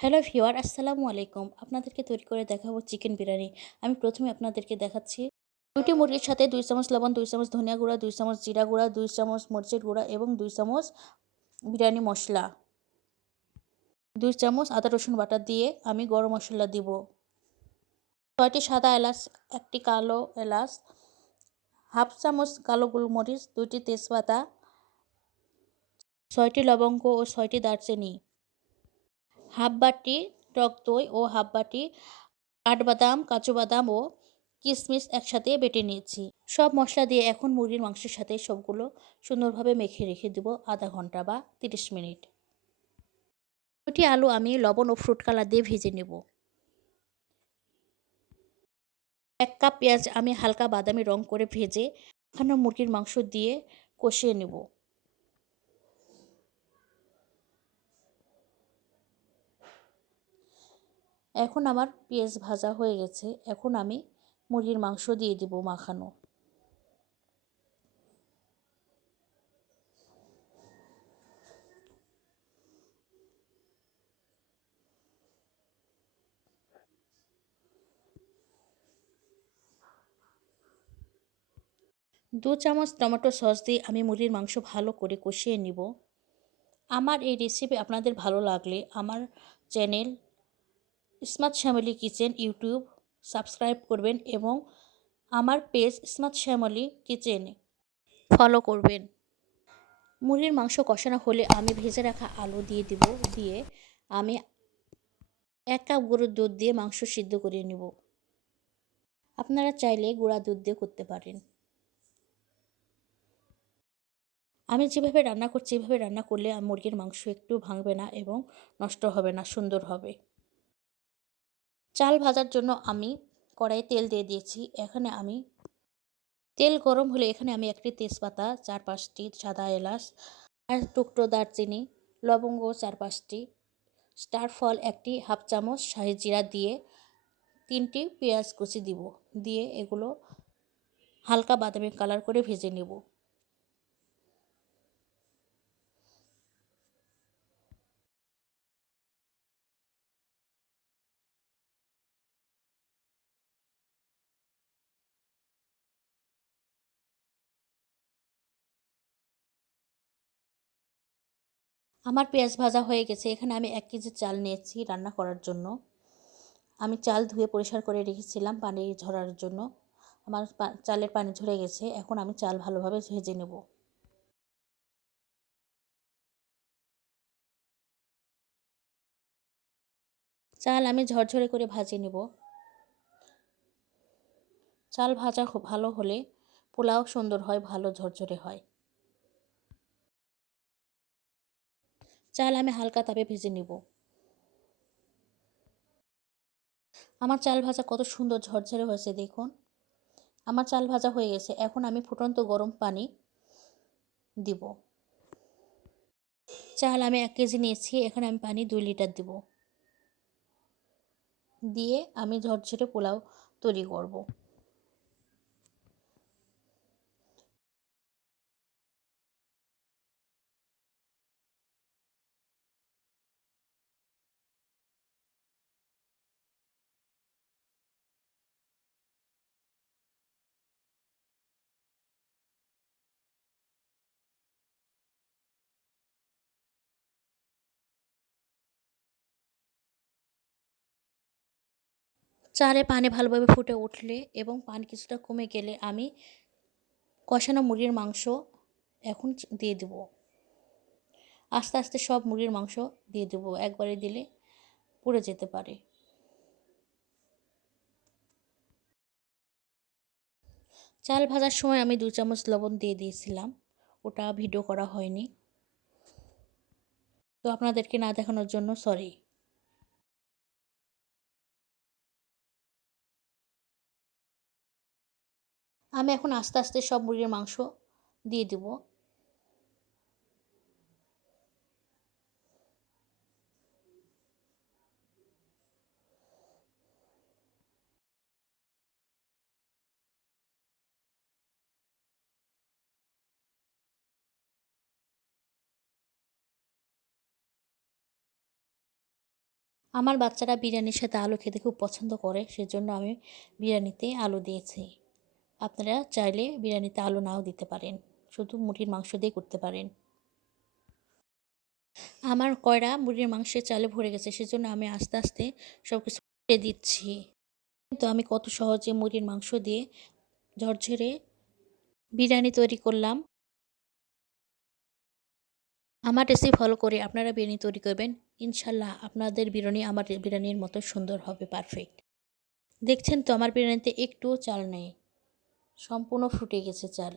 Hello viewer, আসসালামু আলাইকুম। আপনাদেরকে তৈরি করে দেখাবো চিকেন বিরিয়ানি। আমি প্রথমে আপনাদেরকে দেখাচ্ছি ২টি মুরগির সাথে ২ চামচ লবণ, ২ চামচ ধনিয়া গুঁড়া, ২ চামচ জিরা গুঁড়া, ২ চামচ মরিচের গুঁড়া এবং ২ চামচ বিরিয়ানি মসলা, ২ চামচ আদা রসুন বাটা দিয়ে আমি গরম মসলা দিব। ৬টি সাদা এলাচ, ১টি কালো এলাচ, হাফ চামচ কালো গোলমরিচ, ২টি তেজপাতা, ৬টি লবঙ্গ ও ৬টি দারচিনি, হাফ বাটি টক দই ও হাফ বাটি কাঠবাদাম, কাজু বাদাম ও কিশমিশ একসাথে বেটে নিয়েছি। সব মশলা দিয়ে এখন মুরগির মাংসের সাথে সবগুলো সুন্দরভাবে মেখে রেখে দেব আধা ঘন্টা বা ৩০ মিনিট। ২টি আলু আমি লবণ ও ফ্রুট কালার দিয়ে ভেজে নেব। ১ কাপ পেঁয়াজ আমি হালকা বাদামি রং করে ভেজে মাখানো মুরগির মাংস দিয়ে কষিয়ে নেব। এখন আমার পেঁয়াজ ভাজা হয়ে গেছে। এখন আমি মুরগির মাংস দিয়ে দেব মাখানো। দু চামচ টমেটো সস দিয়ে আমি মুরগির মাংস ভালো করে কষিয়ে নিব। আমার এই রেসিপি আপনাদের ভালো লাগলে আমার channel smart Shyamali kitchen YouTube subscribe করবেন এবং আমার page smart Shyamali kitchen follow করবেন। মুরগির মাংস কষানো হলে আমি ভেজে রাখা আলু দিয়ে দিব। দিয়ে আমি ১ কাপ গরুর দুধ দিয়ে মাংস সিদ্ধ করে নেব। আপনারা চাইলে গুঁড়া দুধ দিয়ে করতে পারেন। আমি যেভাবে রান্না করছি এভাবে রান্না করলে মুরগির মাংস একটু ভাঙবে না এবং নষ্ট হবে না, সুন্দর হবে। চাল ভাজার জন্য আমি কড়াইয়ে তেল দিয়ে দিয়েছি। এখানে আমি তেল গরম হলে এখানে আমি ১টি তেজপাতা, ৪-৫টি সাদা এলাচ, আর টুকরো দারচিনি, লবঙ্গ ৪-৫টি, স্টার ফল ১টি, হাফ চামচ শাহি জিরা দিয়ে ৩টি পেঁয়াজ কুচি দিব। দিয়ে এগুলো হালকা বাদামি কালার করে ভেজে নেব। আমার পেঁয়াজ ভাজা হয়ে গেছে। এখানে আমি ১ কেজি চাল নিয়েছি রান্না করার জন্য। আমি চাল ধুয়ে পরিষ্কার করে রেখেছিলাম পানি ঝরার জন্য। আমার চালের পানি ঝরে গেছে। এখন আমি চাল ভালোভাবে ভেজে নেব। চাল আমি ঝরঝরে করে ভাজে নেব। চাল ভাজা খুব ভালো হলে পোলাও সুন্দর হয়, ভালো ঝরঝরে হয়। চাল আমি হালকা তাপে ভেজে নেব। আমার চাল ভাজা কত সুন্দর ঝরঝরে হয়েছে দেখুন। আমার চাল ভাজা হয়ে গেছে। এখন আমি ফুটন্ত গরম পানি দিব। চাল আমি ১ কেজি নিয়েছি। এখানে আমি পানি ২ লিটার দিব। দিয়ে আমি ঝরঝরে পোলাও তৈরি করব। চালে পানি ভালোভাবে ফুটে উঠলে এবং পানি কিছুটা কমে গেলে আমি কষানো মুরগির মাংস এখন দিয়ে দেব। আস্তে আস্তে সব মুরগির মাংস দিয়ে দেব। একবারে দিলে পুড়ে যেতে পারে। চাল ভাজার সময় আমি ২ চামচ লবণ দিয়ে দিয়েছিলাম। ওটা ভিডিও করা হয়নি, তো আপনাদেরকে না দেখানোর জন্য সরি। আমি এখন আস্তে আস্তে সব মুরগির মাংস দিয়ে দেব। আমার বাচ্চারা বিরিয়ানির সাথে আলু খেতে খুব পছন্দ করে, সেজন্য আমি বিরিয়ানিতে আলু দিয়েছি। আপনারা চাইলে বিরিয়ানিতে আলু নাও দিতে পারেন, শুধু মুরগির মাংস দিয়ে করতে পারেন। আমার কয়রা মুরগির মাংসের চালে ভরে গেছে, সেজন্য আমি আস্তে আস্তে সব কিছু উল্টে দিচ্ছি। কিন্তু আমি কত সহজে মুরগির মাংস দিয়ে ঝরঝরে বিরিয়ানি তৈরি করলাম। আমার রেসিপি ফলো করে আপনারা বিরিয়ানি তৈরি করবেন, ইনশাল্লাহ আপনাদের বিরিয়ানি আমার বিরিয়ানির মতো সুন্দর হবে, পারফেক্ট। দেখছেন তো আমার বিরিয়ানিতে একটুও চাল নেই, সম্পূর্ণ ফুটে গেছে চাল।